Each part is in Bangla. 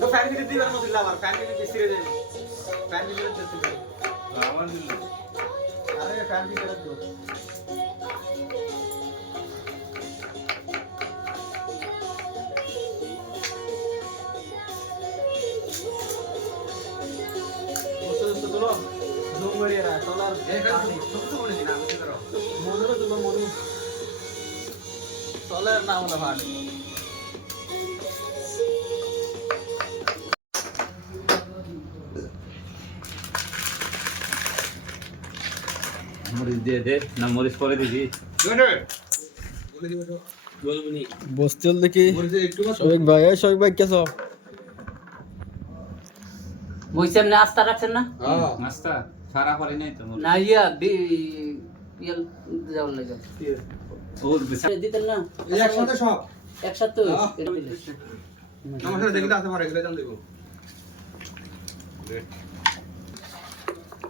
তো ফ্যান দিতে দিবার মত দিলা আমার ফ্যান দিতে ছিড়ে যাবে ফ্যান দিতে দিতে দিবে আমার দিল আরে ফ্যান দিতে দিতে তো তোলো জুম করে রা সোলার এখানে তো বলে দিনা আমি করো মধুর তো মধু সোলার না হলো ভাট মরিচ দিয়ে দে না মরিচ পরে দিবি বস্তিল দেখি শোক ভাই শোক ভাই কেসো বইছে আপনি আস্থা রাখছেন না নাস্তা সারা পরে নাই তো না ইয়া পিএল যাওয়ার লাগে ও দিতেন না একসাথে সব একসাথে আমার সাথে দেখলে আসতে পারে এগুলো জান দেব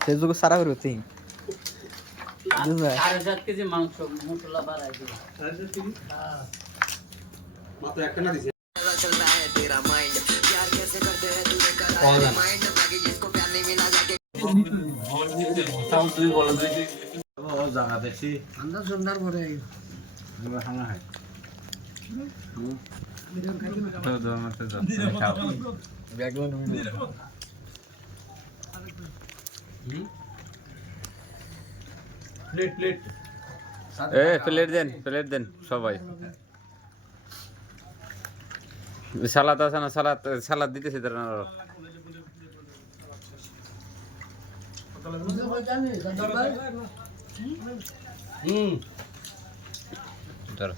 সেই যুগ সারা করে তিন 7.5 কেজি মাংস মশলা বাড়াই দিই 7.5 কেজি মাত্র একটা না দিছে चल रहा है तेरा माइंड प्यार कैसे करते हैं तू कर माइंड बाकी जिसको प्यार नहीं मिला जाके তাও তুই বল দেখি ও জায়গা দেখছি আমরা সুন্দর করে এবার হামলা হয় তো তো মত তো খাও প্লেট এ প্লেট দেন সবাই সালাদ আছে না সালাদ দিতেছি তারা ধরো